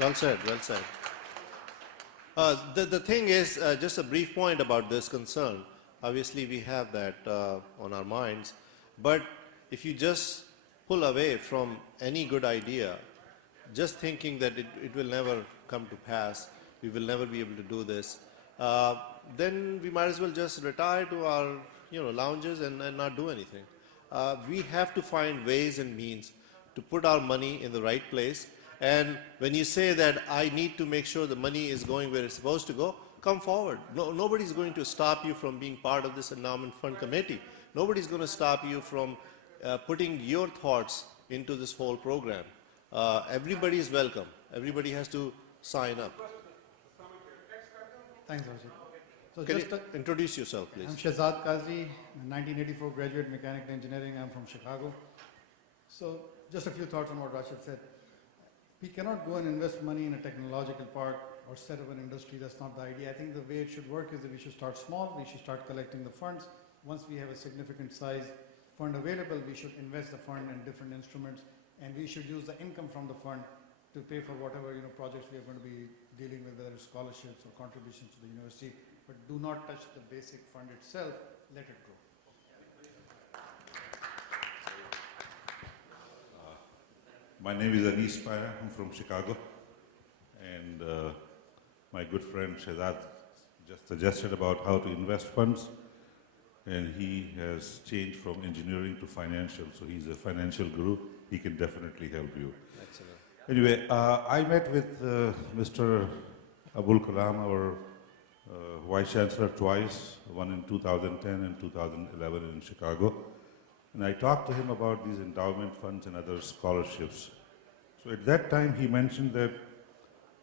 Well said, well said. The thing is, just a brief point about this concern. Obviously, we have that on our minds. But if you just pull away from any good idea, just thinking that it will never come to pass, we will never be able to do this, then we might as well just retire to our lounges and not do anything. We have to find ways and means to put our money in the right place. And when you say that I need to make sure the money is going where it's supposed to go, come forward. Nobody's going to stop you from being part of this endowment fund committee. Nobody's going to stop you from putting your thoughts into this whole program. Everybody is welcome. Everybody has to sign up. Thanks, Rashid. So Can you introduce yourself, please? I'm Shahzad Qazi, 1984 graduate mechanical engineering. I'm from Chicago. So just a few thoughts on what Rashid said. We cannot go and invest money in a technological park or set up an industry. That's not the idea. I think the way it should work is that we should start small. We should start collecting the funds. Once we have a significant size fund available, we should invest the fund in different instruments, and we should use the income from the fund to pay for whatever projects we are going to be dealing with, whether it's scholarships or contributions to the university. But do not touch the basic fund itself. Let it grow. My name is Anis Paira. I'm from Chicago, and my good friend Shahzad just suggested about how to invest funds, and he has changed from engineering to financial, so he's a financial guru. He can definitely help you. Excellent. Anyway, I met with Mr. Abul Kalam, our Vice Chancellor, twice, one in 2010 and 2011 in Chicago. And I talked to him about these endowment funds and other scholarships. So at that time, he mentioned that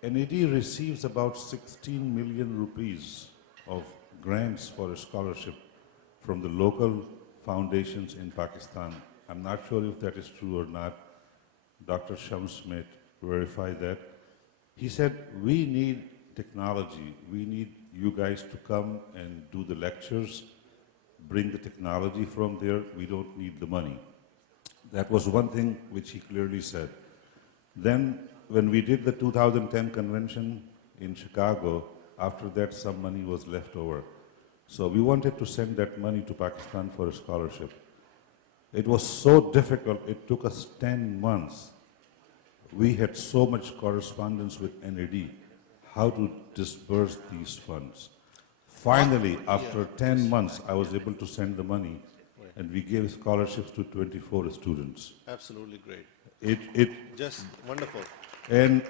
NED receives about 16 million rupees of grants for a scholarship from the local foundations in Pakistan. I'm not sure if that is true or not. Dr. Shams may verify that. He said, we need technology. We need you guys to come and do the lectures, bring the technology from there. We don't need the money. That was one thing which he clearly said. Then when we did the 2010 convention in Chicago, after that some money was left over. So we wanted to send that money to Pakistan for a scholarship. It was so difficult, it took us 10 months. We had so much correspondence with NED, how to disburse these funds. Finally, after 10 months, I was able to send the money, and we gave scholarships to 24 students. Absolutely great. It Just wonderful. And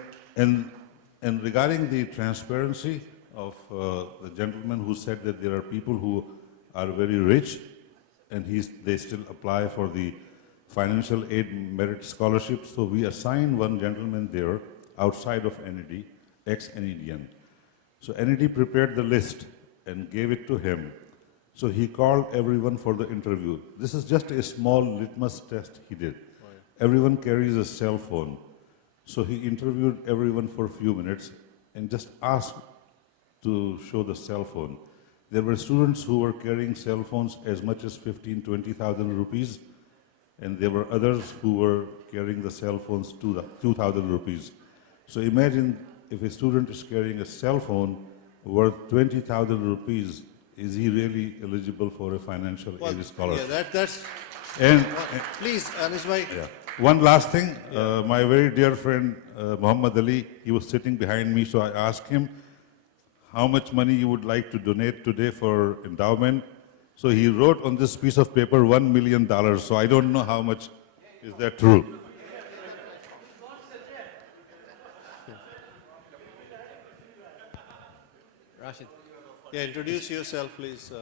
regarding the transparency of the gentleman who said that there are people who are very rich, and they still apply for the financial aid merit scholarship. So we assigned one gentleman there outside of NED, ex-NEDian. So NED prepared the list and gave it to him. So he called everyone for the interview. This is just a small litmus test he did. Everyone carries a cell phone. So he interviewed everyone for a few minutes and just asked to show the cell phone. There were students who were carrying cell phones as much as 15,000, 20,000 rupees, and there were others who were carrying the cell phones 2,000 rupees. So imagine if a student is carrying a cell phone worth 20,000 rupees, is he really eligible for a financial aid scholarship? Yeah, that's... And, please, Anish bhai. Yeah. One last thing, my very dear friend Muhammad Ali, he was sitting behind me, so I asked him how much money you would like to donate today for endowment. So he wrote on this piece of paper $1 million, so I don't know how much is that true. Rashid. Yeah, introduce yourself, please.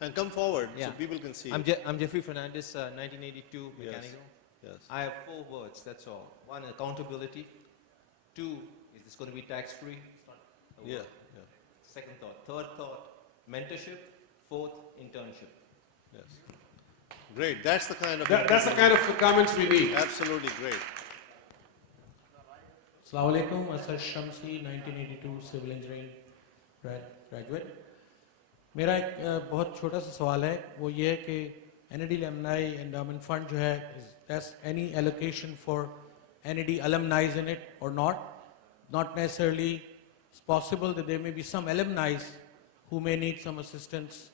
And come forward so people can see. I'm Jeffrey Fernandez, 1982 mechanical. Yes. I have 4 words, that's all. 1, accountability. 2, is this going to be tax-free? Yeah. Second thought. Third thought, mentorship. 4th, internship. Yes. Great. That's the kind of... That's the kind of comments we need. Absolutely great. Assalamu alaikum, Asad Shamsi, 1982 civil engineering graduate. मेरा एक बहुत छोटा सा सवाल है, वो ये है कि NED Alumni Endowment Fund जो है, has any allocation for NED alumni in it or not? not necessarily, it's possible that there may be some alumni who may need some assistance,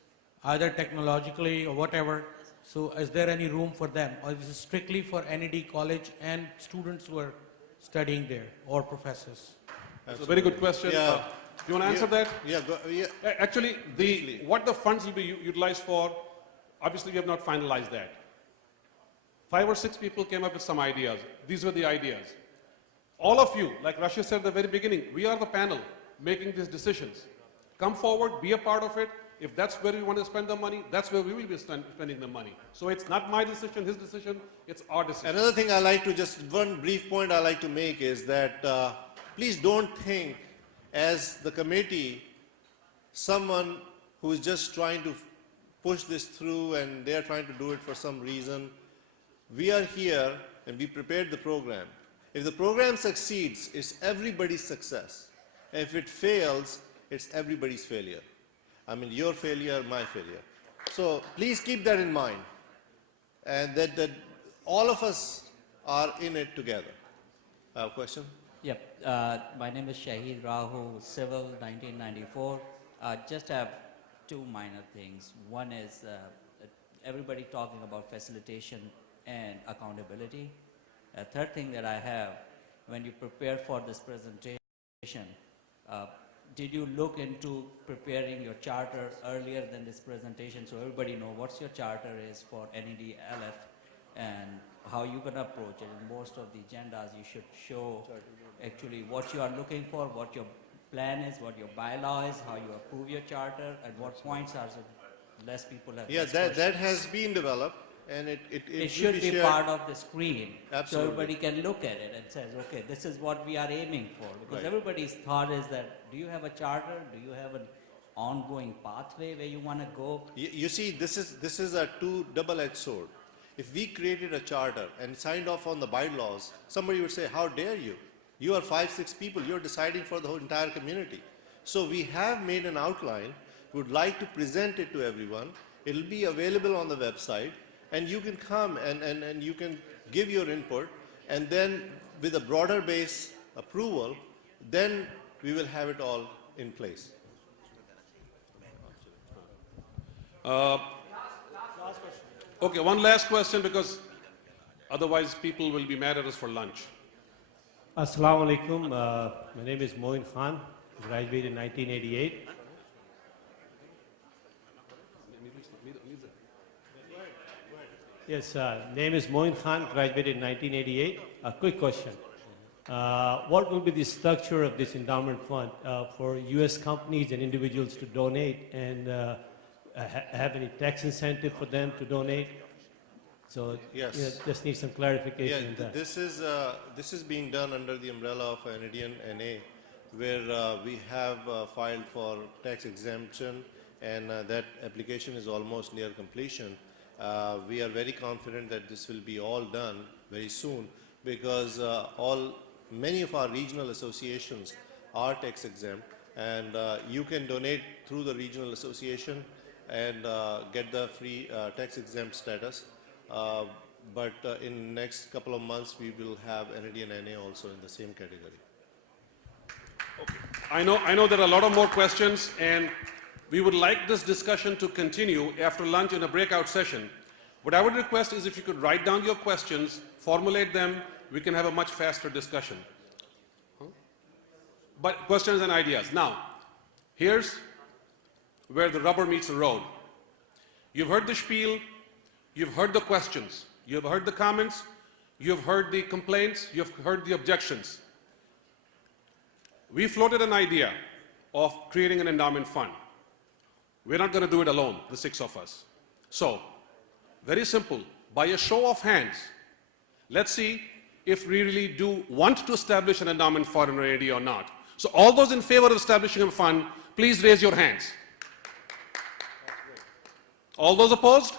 either technologically or whatever. So is there any room for them? Or is it strictly for NED college and students who are studying there or professors? That's a very good question. Yeah. You want to answer that? Yeah, yeah. Actually, Briefly. what the funds will be utilized for, obviously we have not finalized that. 5 or 6 people came up with some ideas. These were the ideas. All of you, like Rashid said at the very beginning, we are the panel making these decisions. Come forward, be a part of it. If that's where we want to spend the money, that's where we will be spending the money. So it's not my decision, his decision, it's our decision. Another thing I like to one brief point I like to make is that please don't think as the committee someone who is just trying to push this through and they are trying to do it for some reason. We are here and we prepared the program. If the program succeeds, it's everybody's success. And if it fails, it's everybody's failure. I mean, your failure, my failure. So please keep that in mind. And that all of us are in it together. A question? Yep. My name is Shahid Rahu, Civil, 1994. Just have 2 minor things. One is everybody talking about facilitation and accountability. Third thing that I have, when you prepare for this presentation, did you look into preparing your charter earlier than this presentation so everybody know what's your charter is for NED ALEF and how you're going to approach it? In most of the agendas, you should show actually what you are looking for, what your plan is, what your bylaw is, how you approve your charter, and what points are so less people have. Yeah, that has been developed. And it should be shared. part of the screen. Absolutely. So everybody can look at it and says, okay, this is what we are aiming for. Because Right. everybody's thought is that, do you have a charter? Do you have an ongoing pathway where you want to go? You see, this is a double-edged sword. If we created a charter and signed off on the bylaws, somebody would say, how dare you? You are 5, 6 people, you're deciding for the whole entire community. So we have made an outline, would like to present it to everyone. It'll be available on the website. And you can come and you can give your input, and then with a broader base approval, then we will have it all in place. Okay, one last question because otherwise people will be mad at us for lunch. Assalamu alaikum. My name is Moin Khan, graduated in 1988. Yes, name is Moin Khan, graduated in 1988. A quick question. What will be the structure of this endowment fund for U.S. companies and individuals to donate, and have any tax incentive for them to donate? So Yes. just need some clarification on Yeah, that. this is being done under the umbrella of Canadian NA, where we have filed for tax exemption, and that application is almost near completion. We are very confident that this will be all done very soon, because many of our regional associations are tax exempt, and you can donate through the regional association and get the free tax exempt status. But in next couple of months, we will have NED and NA also in the same category. I know there are a lot of more questions, and we would like this discussion to continue after lunch in a breakout session. What I would request is if you could write down your questions, formulate them, we can have a much faster discussion. But questions and ideas. Now, here's where the rubber meets the road. You've heard the spiel, you've heard the questions, you've heard the comments, you've heard the complaints, you've heard the objections. We floated an idea of creating an endowment fund. We're not going to do it alone, the 6 of us. So, very simple, by a show of hands, let's see if we really do want to establish an endowment fund in NED or not. So all those in favor of establishing a fund, please raise your hands. All those opposed?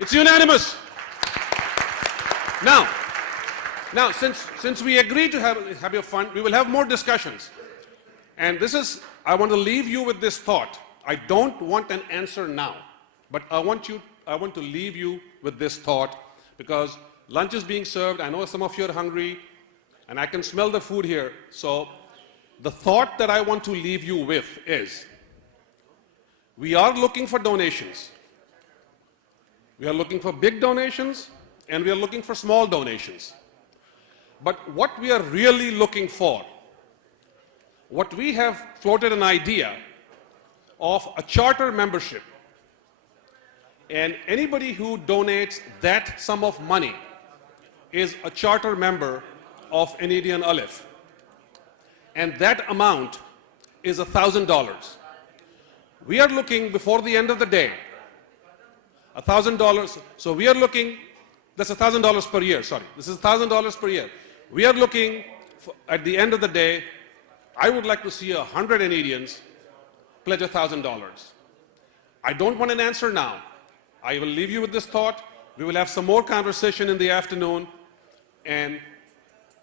It's unanimous. Now, since we agreed to have your fund, we will have more discussions. And I want to leave you with this thought. I don't want an answer now, but I want to leave you with this thought, because lunch is being served. I know some of you are hungry. and I can smell the food here. So the thought that I want to leave you with is, we are looking for donations. We are looking for big donations, and we are looking for small donations. But what we are really looking for, what we have floated an idea of a charter membership, and anybody who donates that sum of money is a charter member of NED ALEF. And that amount is $1,000. We are looking, before the end of the day, $1,000. So we are looking, that's $1,000 per year, sorry. This is $1,000 per year. We are looking, at the end of the day, I would like to see 100 NEDians pledge $1,000. I don't want an answer now. I will leave you with this thought. We will have some more conversation in the afternoon. And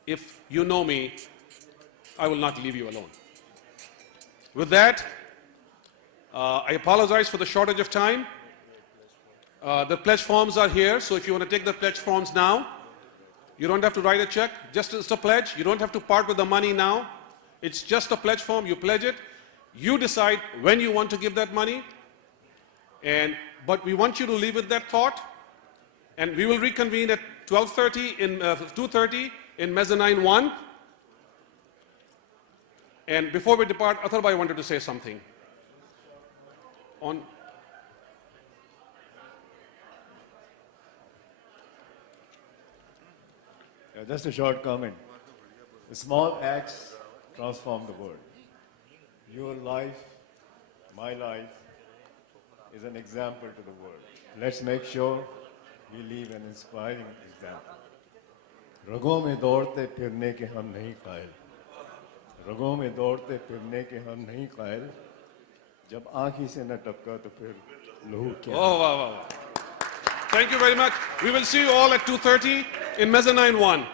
if you know me, I will not leave you alone. With that, I apologize for the shortage of time. The pledge forms are here, so if you want to take the pledge forms now, you don't have to write a check, just a pledge. You don't have to part with the money now. It's just a pledge form, you pledge it. You decide when you want to give that money, but we want you to leave with that thought, and we will reconvene at 2:30 in Mezzanine 1. And before we depart, Atharbai wanted to say something. Just a short comment. The small acts transform the world. Your life, my life, is an example to the world. Let's make sure we leave an inspiring example. रगों में दौड़ते फिरने के हम नहीं कायल, रगों में दौड़ते फिरने के हम नहीं कायल, जब आँखी से न टपका तो फिर लहू क्या? Oh, wow, wow. Thank you very much. We will see you all at 2:30 in Mezzanine 1.